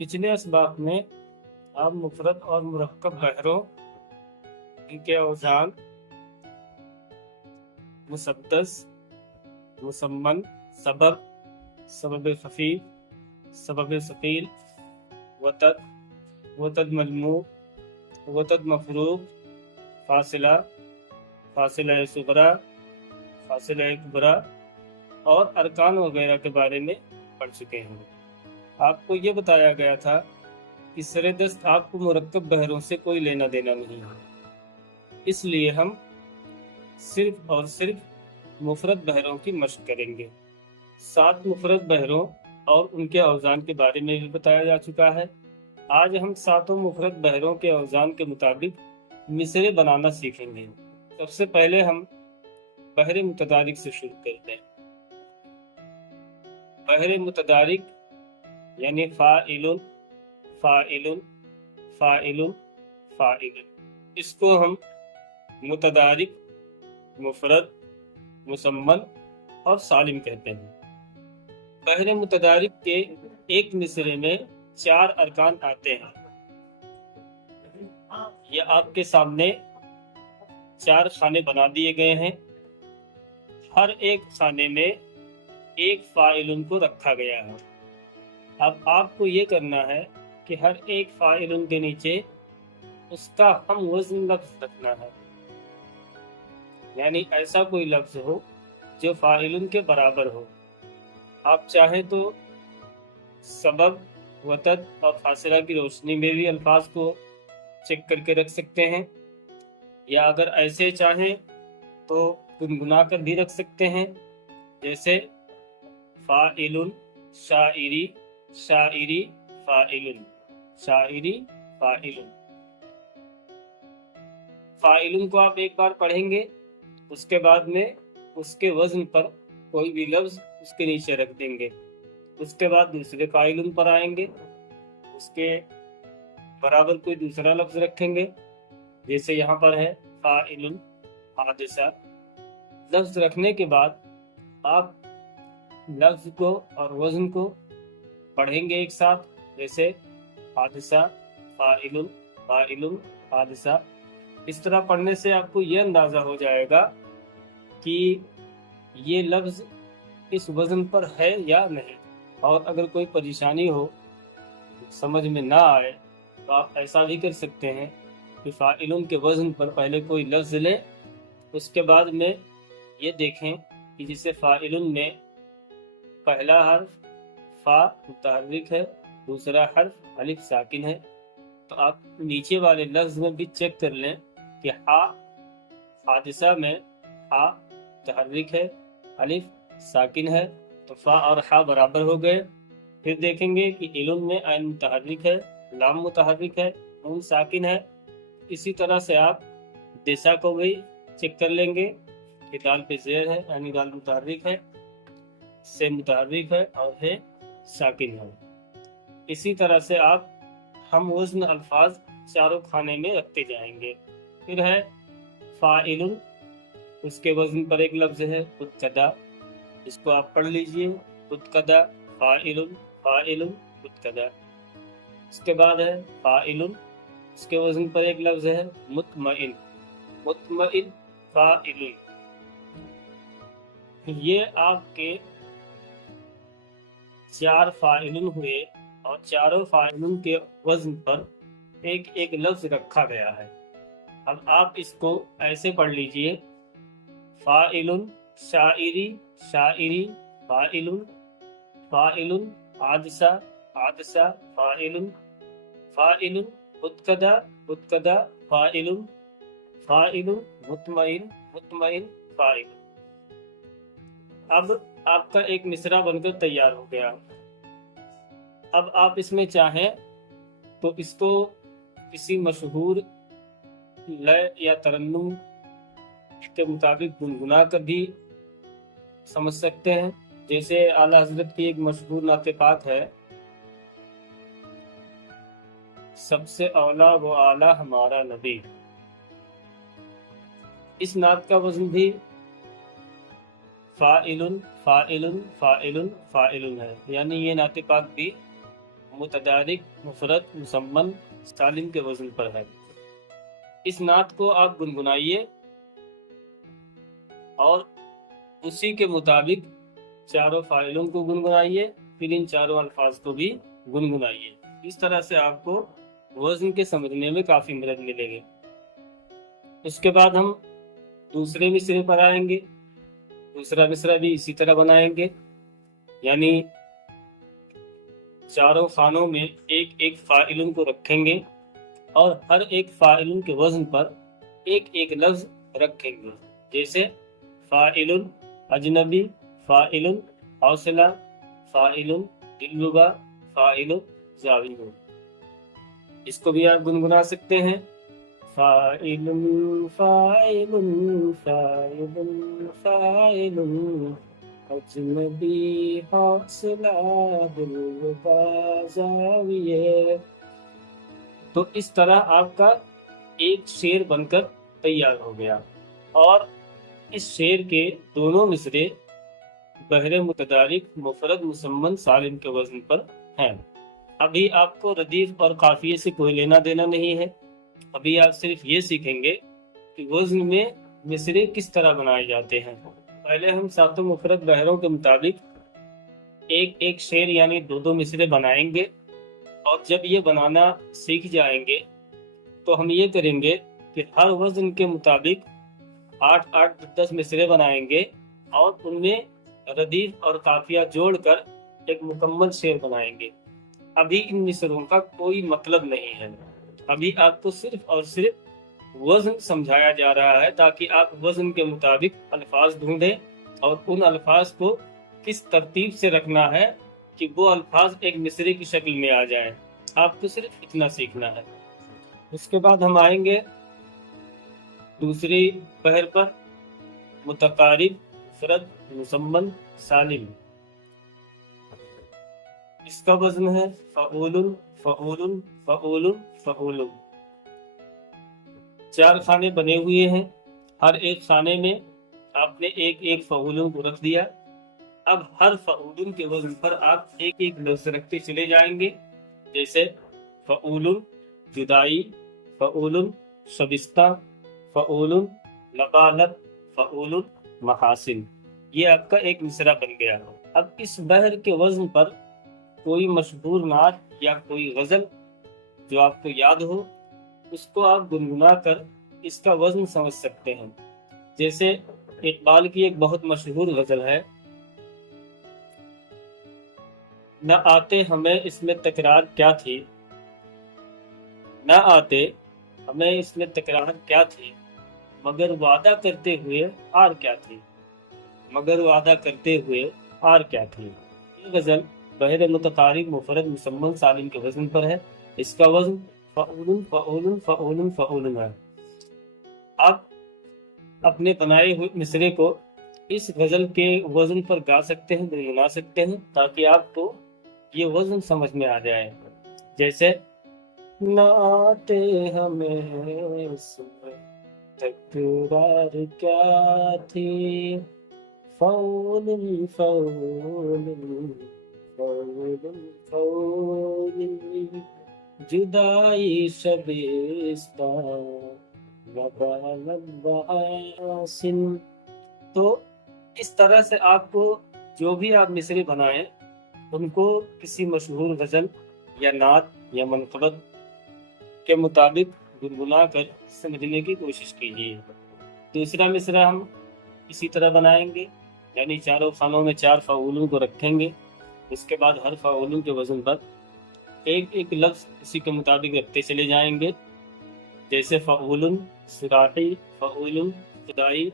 पिछले असबाब में आप मुफरद और मुरक्कब बहरों, इनके औजान, मुसद्दस, मुसम्मन, सबब, सबब खफीफ, सबब सकील, वतद, वतद मजमू, वतद मफरूक, फासिला, फासिला सुगरा, फासिला कुबरा और अरकान वगैरह के बारे में पढ़ चुके हैं। आपको ये बताया गया था कि सरेदस्त आपको मुरक्कब बहरों से कोई लेना देना नहीं है, इसलिए हम सिर्फ और सिर्फ मुफरद बहरों की मशक करेंगे। 7 मुफरद बहरों और उनके औजान के बारे में भी बताया जा चुका है। आज हम 7 मुफरद बहरों के औजान के मुताबिक मिसरे बनाना सीखेंगे। सबसे पहले हम बहरे मुतदारिक से शुरू करते हैं। बहरे मुतदारिक यानी फ़ाइलुन, फ़ाइलुन, फ़ाइलुन, फ़ाइलुन, इसको हम मुतदारिक, मुफरद, मुसम्मन और सालिम कहते हैं। बहरे मुतदारिक के एक मिसरे में 4 अरकान आते हैं। ये आपके सामने 4 खाने बना दिए गए हैं। हर एक खाने में एक फ़ाइलुन को रखा गया है। अब आपको ये करना है कि हर एक फ़ाइलुन के नीचे उसका हम वज़न लफ्ज़ रखना है, यानी ऐसा कोई लफ्ज़ हो जो फ़ाइलुन के बराबर हो। आप चाहें तो सबब, वतद और फासिला की रोशनी में भी अल्फाज को चेक करके रख सकते हैं, या अगर ऐसे चाहें तो गुनगुना कर भी रख सकते हैं, जैसे फ़ाइलुन, शाइरी, शाइरी, फ़ाइलुन, शाइरी, फ़ाइलुन। फ़ाइलुन को आप एक बार पढ़ेंगे, उसके बाद में उसके वज़न पर कोई भी लफ्ज़ उसके नीचे रख देंगे। उसके बाद दूसरे फ़ाइलुन पर आएंगे, उसके बराबर कोई दूसरा लफ्ज़ रखेंगे, जैसे यहाँ पर है फ़ाइलुन, हादिसा। लफ्ज़ रखने के बाद आप लफ्ज़ को और वज़न को पढ़ेंगे एक साथ, जैसे हादिसा, फ़ाइलुन, फ़ाइलुन, हादिसा। इस तरह पढ़ने से आपको ये अंदाज़ा हो जाएगा कि ये लफ्ज़ इस वज़न पर है या नहीं। और अगर कोई परेशानी हो, समझ में ना आए, तो आप ऐसा भी कर सकते हैं कि फ़ाइलुन के वज़न पर पहले कोई लफ्ज़ लें, उसके बाद में ये देखें कि जिसे फ़ाइलुन में पहला हर्फ फ़ा मुतहर्रिक है, दूसरा हर्फ अलिफ साकिन है, तो आप नीचे वाले लफ्ज़ में भी चेक कर लें कि हा हादिसा में हा मुतहर्रिक है, अलिफ साकिन है, तो फ़ा और हा बराबर हो गए। फिर देखेंगे कि इलुन में ऐन मुतहर्रिक है, लाम मुतहर्रिक है, नून साकिन है। इसी तरह से आप दिशा को भी चेक कर लेंगे कि दाल पे ज़ेर है, यानी दाल मुतहर्रिक है, से मुतहर्रिक है और है साकिन है। इसी तरह से आप हम वज़न अल्फाज चारों खाने में रखते जाएंगे। फिर है फ़ाइलुन, उसके वज़न पर एक लफ्ज़ है उत्कदा, इसको आप पढ़ लीजिए, उत्कदा, फ़ाइलुन, फ़ाइलुन, उत्कदा। उसके बाद है फ़ाइलुन, उसके वज़न पर एक लफ्ज़ है मुतमइन, मुतमइन, फ़ाइलुन। ये आपके 4 फ़ाइलुन हुए और चारों फ़ाइलुन के वज़न पर एक एक लफ्ज़ रखा गया है। अब आप इसको ऐसे पढ़ लीजिए, फ़ाइलुन, शाइरी, शाइरी, फ़ाइलुन, फ़ाइलुन, हादिसा, हादिसा, फ़ाइलुन, फ़ाइलुन, उत्कदा, उत्कदा, फ़ाइलुन, फ़ाइलुन, मुतमइन, मुतमइन, फ़ाइलुन। अब आपका एक मिसरा बनकर तैयार हो गया। अब आप इसमें चाहें तो इसको किसी मशहूर लय या तरन्नुम के मुताबिक गुनगुना कर भी समझ सकते हैं, जैसे आला हजरत की एक मशहूर नाते पाक है, सबसे औला वो आला हमारा नबी। इस नात का वज़न भी फ़ाइलुन, फ़ाइलुन, फ़ाइलुन, फ़ाइलुन है, यानी ये नाते पाक भी मुतदारिक, मुफरद, मुसम्मन, सालिम के वजन पर है। इस नात को आप गुनगुनाइए और उसी के मुताबिक चारों फाइलों को गुनगुनाइए, फिर इन चारों अल्फाज को भी गुनगुनाइए। इस तरह से आपको वज़न के समझने में काफ़ी मदद मिलेगी। उसके बाद हम दूसरे मिसरे पर आएंगे। दूसरा मिसरा भी इसी तरह बनाएंगे, यानी चारों खानों में एक एक फाइलुन को रखेंगे और हर एक फाइलुन के वज़न पर एक एक लफ्ज़ रखेंगे। जैसे फाइलुन अजनबी, फाइलुन हौसला, फाइलुन दिलरुबा, फाइलुन जाविन। इसको भी आप गुनगुना सकते हैं। फाइलुन फाइलुन फाइलुन फाइलुन अजनबी हौसला दिलरुबा जाविये। तो इस तरह आपका एक शेर बनकर तैयार हो गया। और इस शेर के दोनों मिसरे बहरे मुतदारिक, मुफरद, मुसम्मन, सालिम के वजन पर हैं। अभी आपको रदीफ और काफिये से कोई लेना देना नहीं है। अभी आप सिर्फ ये सीखेंगे कि वजन में मिसरे किस तरह बनाए जाते हैं। पहले हम सातों मुफरद बहरों के मुताबिक एक एक शेर यानी दो दो मिसरे बनाएंगे। और जब ये बनाना सीख जाएंगे तो हम ये करेंगे कि हर वजन के मुताबिक 8-8, 10 मिसरे बनाएंगे और उनमें रदीफ और काफिया जोड़कर एक मुकम्मल शेर बनाएंगे। अभी इन मिसरों का कोई मतलब नहीं है। अभी आपको सिर्फ और सिर्फ वजन समझाया जा रहा है ताकि आप वजन के मुताबिक अल्फाज ढूंढें और उन अल्फाज को किस तरतीब से रखना है कि वो अल्फाज एक मिसरे की शक्ल में आ जाएं। आपको सिर्फ इतना सीखना है। उसके बाद हम आएंगे दूसरी पहर पर, मुतकारिब, मुफरद, मुसम्मन, सालिम। इसका वजन है फ़ऊलुन फ़ऊलुन फ़ऊलुन फ़ऊलुन। 4 खाने बने हुए हैं। हर एक खाने में आपने एक एक फ़ऊलुन को रख दिया। अब हर फ़ऊलुन के वजन पर आप एक एक लफ्ज़ रखते चले जाएंगे। जैसे फ़ऊलुन जुदाई, फ़ऊलुन शबिस्ता, फ़ऊलुन लबालत, फ़ऊलुन महासिन। ये आपका एक मिसरा बन गया। अब इस बहर के वजन पर कोई मशहूर नात या कोई गज़ल जो आपको याद हो, उसको आप गुनगुना कर इसका वजन समझ सकते हैं। जैसे इकबाल की एक बहुत मशहूर गज़ल है, न आते हमें इसमें तकरार क्या थी, न आते हमें इसमें तकरार क्या थी, मगर वादा करते हुए हार क्या थी, मगर वादा करते हुए हार क्या थी। ये गज़ल बहरे मुतकारिब, मुफरद, मुसम्मन, सालिम के वजन पर है। इसका वजन फ़ऊलुन फ़ऊलुन फ़ऊलुन फ़ऊलुन है। आप अपने बनाए हुए मिसरे को इस गज़ल के वजन पर गा सकते हैं, गुनगुना सकते हैं, ताकि आपको ये वजन समझ में आ जाए। जैसे न आते हमें इसमें तकरार क्या थी, फ़ऊलुन फ़ऊलुन फ़ऊलुन फ़ऊलुन जुदाई शबिस्ता लबालत बहासिन। तो इस तरह से आपको जो भी आप मिसरे बनाएं उनको किसी मशहूर गज़ल या नात या मनक़बत के मुताबिक गुनगुना कर समझने की कोशिश कीजिए। दूसरा मिसरा हम इसी तरह बनाएंगे, यानी चारों खानों में 4 फ़ऊलुन को रखेंगे। उसके बाद हर फ़ऊलुन के वज़न पर एक एक लफ्ज़ इसी के मुताबिक रखते चले जाएंगे। जैसे फ़ऊलुन सिराही, फ़ऊलुन खुदाई,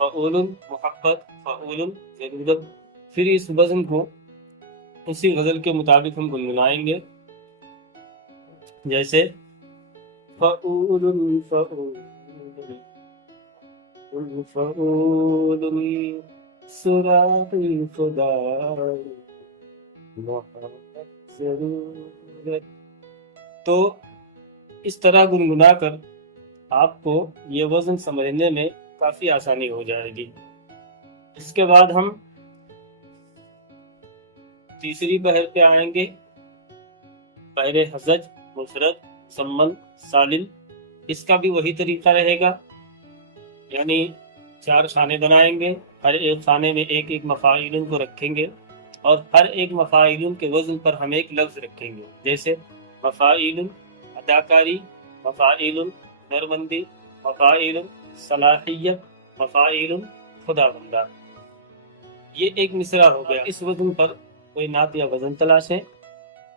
फ़ऊलुन मोहब्बत, फ़ऊलुन ज़रूरत। फिर इस वज़न को उसी गज़ल के मुताबिक हम गुनगुनाएंगे। जैसे फ़ऊलुन फ़ऊलुन फ़ऊलुन सिराही खुदाई मोहब्बत ज़रूरत। तो इस तरह गुनगुना कर आपको ये वज़न समझने में काफ़ी आसानी हो जाएगी। इसके बाद हम तीसरी पहर पे आएंगे। पहले हज़ज, मुफरद, मुसम्मन, सालिम, इसका भी वही तरीका रहेगा। यानी 4 खाने बनाएंगे, हर एक खाने में एक एक मफ़ाइल को रखेंगे और हर एक मफ़ाइल के वज़न पर हम एक लफ्ज़ रखेंगे। जैसे मफ़ाइल अदाकारी, मफ़ाइल नरमंदी, मफ़ाइल सलाहियत, मफ़ाइल खुदाबंदा। ये एक मिसरा हो गया। इस वज़न पर कोई नात या वज़न तलाशें,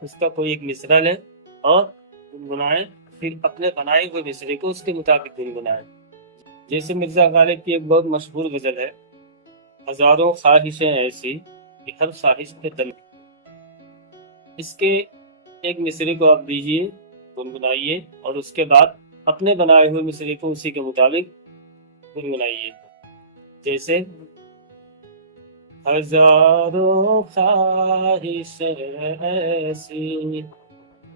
उसका कोई एक मिसरा लें और गुनगुनाएं, फिर अपने बनाए हुए मिसरे को उसके मुताबिक गुनगुनाएं। जैसे मिर्जा गालिब की एक बहुत मशहूर गज़ल है, हज़ारों ख्वाहिशें ऐसी कि हर ख्वाहिश पे दम। इसके एक मिसरे को आप दीजिए, गुनगुनाइए और उसके बाद अपने बनाए हुए मिसरे को उसी के मुताबिक गुनगुनाइए। जैसे हजारों ख्वाहिशें ऐसी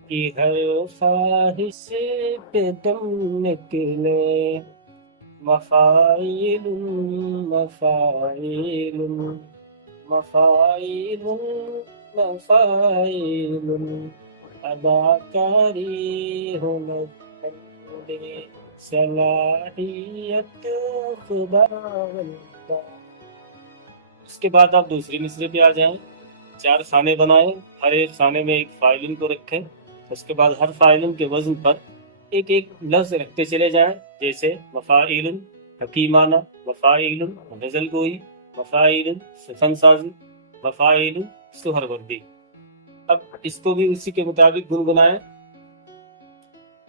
कि हर ख्वाहिश पे दम निकले, मफ़ाइलुन मफ़ाइलुन मफ़ाइलुन मफ़ाइलुन अदाकारी हुनर सलाहियत खुदावंदा। उसके बाद आप दूसरी मिसरे पे आ जाएं। 4 खाने बनाएं, हर एक खाने में एक फाइलिन को रखें। उसके बाद हर फाइलिन के वजन पर एक एक लफ्ज रखते चले जाएं। जैसे मफ़ाइलुन हकीमाना, मफ़ाइलुन गज़ल गोई, मफ़ाइलुन सुखन साजी, मफ़ाइलुन सुहरवर्दी। अब इसको भी उसी के मुताबिक गुनगुनाएं।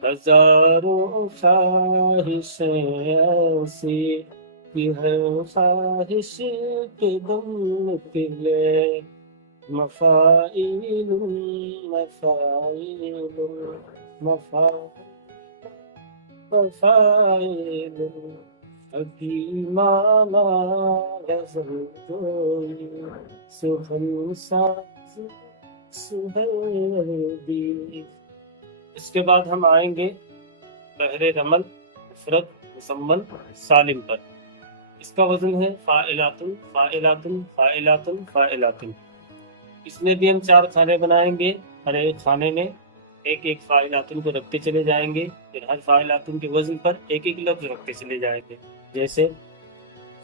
हज़ारों ख्वाहिशें ऐसी कि हर ख्वाहिश पे दम निकले, मफ़ाइलुन मफ़ाइलुन मफ़ाइलुन हकीमाना गज़ल गोई, सुखन साज़ सुहरवर्दी। इसके बाद हम आएंगे बहरे रमल, मुफरद, मुसम्मन, सालिम पर। इसका वजन है फ़ाइलातुन फ़ाइलातुन फ़ाइलातुन फ़ाइलातुन। इसमें भी हम 4 खाने बनाएंगे, हर एक खाने में एक एक फ़ाइलातुन को रखते चले जाएंगे, फिर हर फ़ाइलातुन के वजन पर एक एक लफ्ज़ रखते चले जाएंगे। जैसे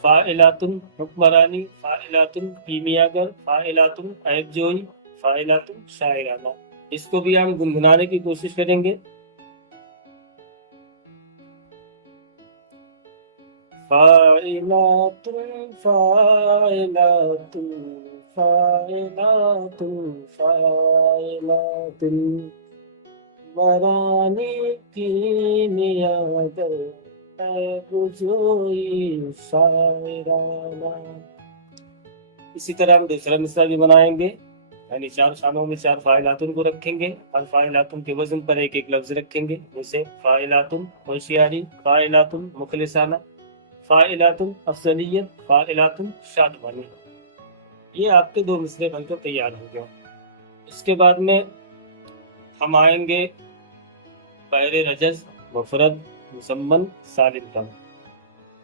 फ़ाइलातुन हुक्मरानी, फ़ाइलातुन कीमियागर, फ़ाइलातुन ऐबजोई, फ़ाइलातुन शायराना। इसको भी हम गुनगुनाने की कोशिश करेंगे। फ़ाइलातुन फ़ाइलातुन फ़ाइलातुन फ़ाइलातुन मरानी कीमियागर ऐबजोई शायराना। इसी तरह हम दूसरा मिसरा भी बनाएंगे। यानी 4 खानों में 4 फ़ाइलातुन को रखेंगे, हर फ़ाइलातुन के वजन पर एक एक लफ्ज़ रखेंगे। जैसे फ़ाइलातुन होशियारी, फ़ाइलातुन मुखलिसाना, फ़ाइलातुन अफ़ज़लियत, फ़ाइलातुन शादमानी। ये आपके 2 मिसरे बनकर तैयार हो गए। इसके बाद में हम आएंगे बहरे रजज़, मुफरद, मुसम्मन, सालिम पर।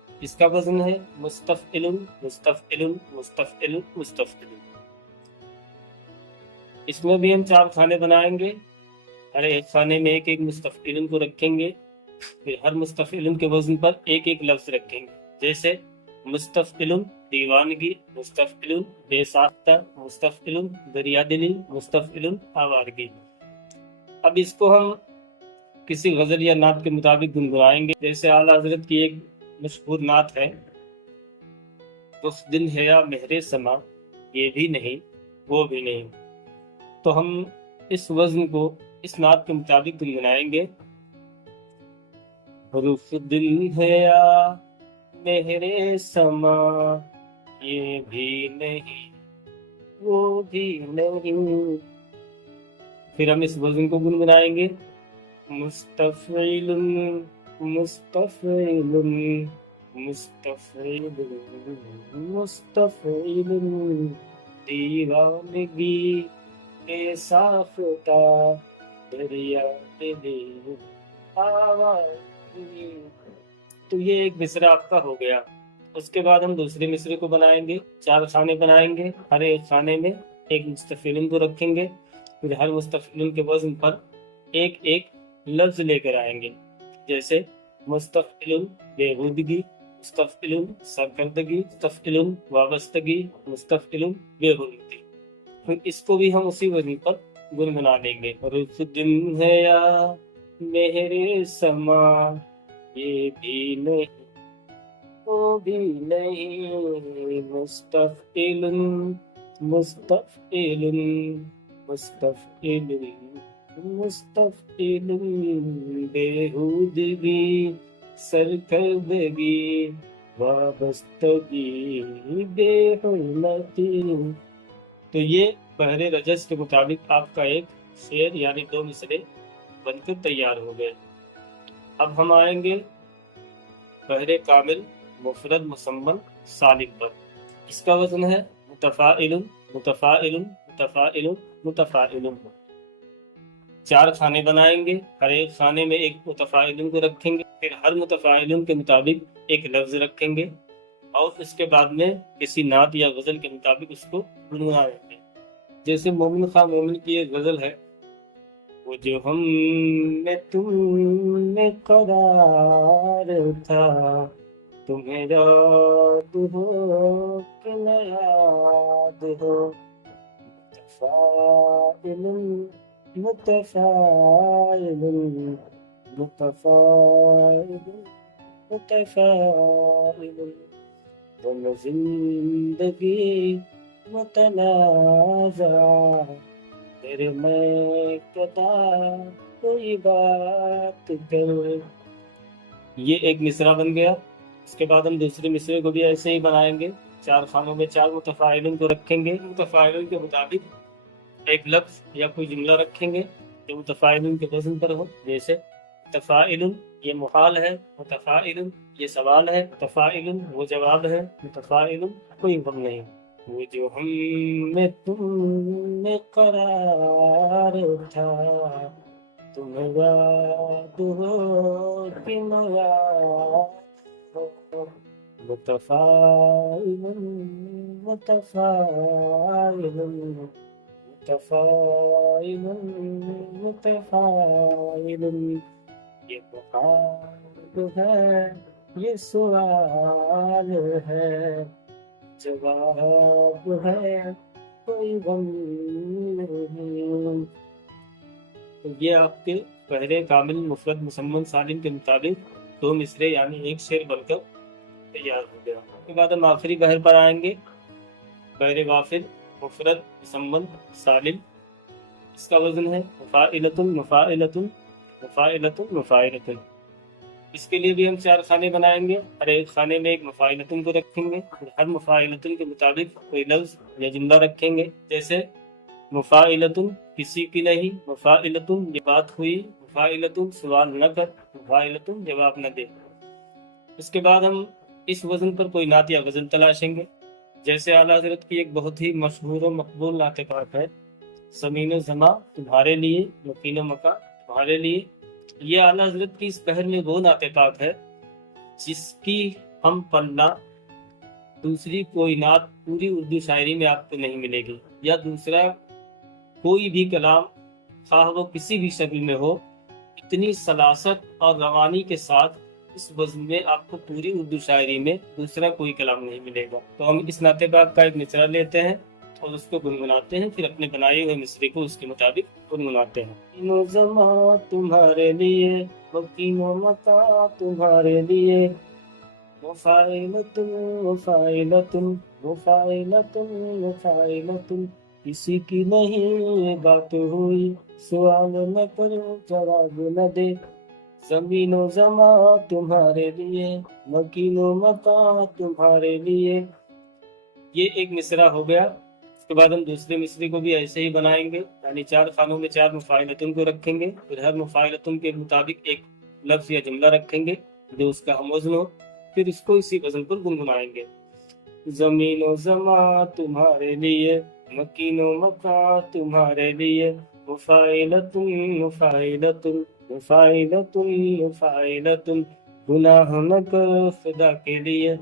इसका वजन है मुस्तफ़इलुन मुस्तफ़इलुन मुस्तफ़इलुन मुस्तफ़इलुन। इसमें भी हम 4 खाने बनाएंगे, हर एक खाने में एक एक मुस्तफ़इलुन को रखेंगे, फिर हर मुस्तफ़इलुन के वजन पर एक एक लफ्ज़ रखेंगे। जैसे मुस्तफ़इलुन दीवानगी, मुस्तफ़इलुन बेसाख्ता, मुस्तफ़इलुन दरियादिली, मुस्तफ़इलुन आवारगी। अब इसको हम किसी गज़ल या नात के मुताबिक गुनगुनाएंगे। जैसे आला हज़रत की एक मशहूर नात है, उस दिन है या मेहरे समा, ये भी नहीं वो भी नहीं। तो हम इस वज़न को इस नात के मुताबिक गुनगुनाएंगे। रुख दिल है या मेहरे समा, ये भी नहीं वो भी नहीं। फिर हम इस वज़न को गुनगुनाएंगे। मुस्तफ़इलुन मुस्तफ़इलुन मुस्तफ़इलुन मुस्तफ़इलुन दीवानगी बेसाख्ता दरिया दिली आवाज़ी। तो ये एक मिसरा आपका हो गया। उसके बाद हम दूसरे मिसरे को बनाएंगे। 4 खाने बनाएंगे, हर एक खाने में एक मुस्तफ़इलुन को रखेंगे, پھر ہر مستفعل کے وزن پر ایک ایک لفظ لے کر آئیں گے، جیسے مستفعل بےہودگی، مستفعل سرکردگی، مستفعل وابستگی، مستفعل بےہودگی۔ پھر اس کو بھی ہم اسی وزن پر گنگنا لیں گے۔ رخ دن ہے یا مہر سما، یہ بھی نہیں وہ بھی نہیں، مستفعل مستفعل مستفعل مستفعل، بےہودگی سرکردگی وابستگی بے حرمتی۔ تو یہ بحر رجز کے مطابق آپ کا ایک شعر یعنی 2 مصرے بن کر تیار ہو گئے۔ اب ہم آئیں گے بحر کامل مفرد مسمن سالم پر۔ اس کا وزن ہے متفاعل متفاعل متفاعل متفاعل۔ 4 خانے بنائیں گے، ہر ایک خانے میں ایک متفاعل کو رکھیں گے، پھر ہر متفاعل کے مطابق ایک لفظ رکھیں گے، اور اس کے بعد میں کسی نعت یا غزل کے مطابق اس کو گنگنائیں گے۔ جیسے مومن خواہ مومن کی ایک غزل ہے، وہ جو ہم میں تم میں قرار تھا، تمہیں یاد ہو کہ نہ یاد ہو، متفاعل متفاعل متفاعل متفاعل، دم زندگی متنازع، تیرے میں کدا کوئی بات کر۔ یہ ایک مصرع بن گیا۔ اس کے بعد ہم دوسرے مصرے کو بھی ایسے ہی بنائیں گے، 4 خانوں میں 4 متفاعلین کو رکھیں گے، متفاعلین کے مطابق ایک لفظ یا کوئی جملہ رکھیں گے جو متفاعلین کے وزن پر ہو، جیسے متفاعل یہ محال ہے، متفاعل یہ سوال ہے، متفاعل وہ جواب ہے، متفاعل کوئی غم نہیں۔ وہ جو ہم میں تم میں قرار تھا، تمہیں یاد ہو کہ نہ یاد ہو، متفاعل متفاعل متفاعل متفاعل، یہ محال ہے یہ سوال ہے، جواب ہے کوئی غم نہیں۔ تو یہ آپ کے بحر کامل مفرد مسمن سالم کے مطابق 2 مصرے یعنی ایک شعر بن کر تیار ہو گیا۔ اس کے بعد ہم آخری بحر پر آئیں گے، بحر وافر مفرد مسمن سالم۔ اس کا وزن ہے مفاعلۃ مفاعلۃ مفاعلۃ مفاعلۃ۔ اس کے لیے بھی ہم 4 خانے بنائیں گے، ہر ایک خانے میں ایک مفاعلۃ کو رکھیں گے، ہر مفاعلۃ کے مطابق کوئی لفظ یا جملہ رکھیں گے، جیسے مفاعلۃ کسی کی نہیں، مفاعلۃ یہ بات ہوئی، مفاعلۃ سوال نہ کر، مفاعلۃ جواب نہ دے۔ اس کے بعد ہم اس وزن پر کوئی نعت یا غزل تلاشیں گے، جیسے اعلیٰ حضرت کی ایک بہت ہی مشہور و مقبول نعت پاک ہے، زمین و زماں تمہارے لیے، مکین و مکاں تمہارے لیے۔ یہ اعلیٰ حضرت کی اس پہر میں وہ نعت پاک ہے جس کی ہم پلہ دوسری کوئی نعت پوری اردو شاعری میں آپ کو نہیں ملے گی، یا دوسرا کوئی بھی کلام خواہ وہ کسی بھی شکل میں ہو، اتنی سلاست اور روانی کے ساتھ اس وزن میں آپ کو پوری اردو شاعری میں دوسرا کوئی کلام نہیں ملے گا۔ تو ہم اس نعت پاک کا ایک مصرع لیتے ہیں اور اس کو گنگناتے ہیں، پھر اپنے بنائے ہوئے مصرے کو اس کے مطابق گنگناتے ہیں۔ مکین و زماں تمہارے لیے، مکین و مکاں تمہارے لیے، مفاعلۃ مفاعلۃ مفاعلۃ مفاعلۃ، کسی کی نہیں بات ہوئی، سوال نہ کر جواب نہ دے، زمین و زماں تمہارے لیے، مکین و مکاں تمہارے لیے۔ یہ ایک مصرع ہو گیا۔ اس کے بعد ہم دوسرے مصرے کو بھی ایسے ہی بنائیں گے، یعنی 4 خانوں میں 4 مفاعلتن کو رکھیں گے، پھر ہر مفاعلتن کے مطابق ایک لفظ یا جملہ رکھیں گے جو اس کا ہم وزن ہو، پھر اس کو اسی وزن پر گنگنائیں گے۔ زمین و زماں تمہارے لیے، مکین و مکاں تمہارے لیے، مفاعلۃ مفاعلۃ مفاعلۃ مفاعلۃ، گناہ نہ کر خدا کے لیے،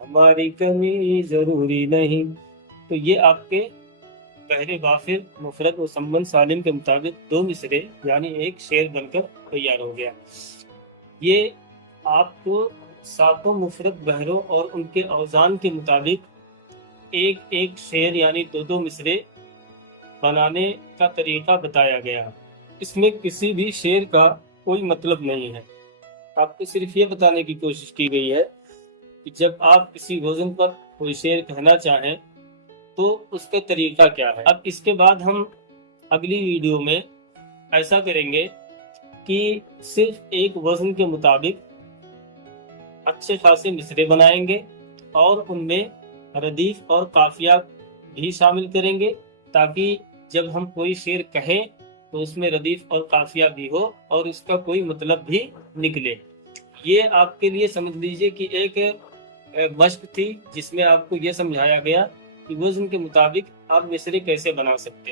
ہماری کمی ضروری نہیں۔ تو یہ آپ کے बहरे वाफिर मुफरद और संबंध सालिम के मुताबिक 2 मिसरे यानी एक शेर बनकर तैयार हो गया। ये आपको 7 मुफरद बहरों और उनके औजान के मुताबिक एक एक शेर यानी 2 मिसरे बनाने का तरीका बताया गया। इसमें किसी भी शेर का कोई मतलब नहीं है, आपको सिर्फ ये बताने की कोशिश की गई है कि जब आप किसी वजन पर कोई शेर कहना चाहें तो उसका तरीका क्या है। अब इसके बाद हम अगली वीडियो में ऐसा करेंगे कि सिर्फ एक वजन के मुताबिक अच्छे खासे मिसरे बनाएंगे और उनमें रदीफ और काफिया भी शामिल करेंगे, ताकि जब हम कोई शेर कहें तो उसमें रदीफ और काफिया भी हो और उसका कोई मतलब भी निकले। ये आपके लिए समझ लीजिए कि एक मश्क थी जिसमें आपको ये समझाया गया कि वज़न के मुताबिक आप मिसरे कैसे बना सकते हैं।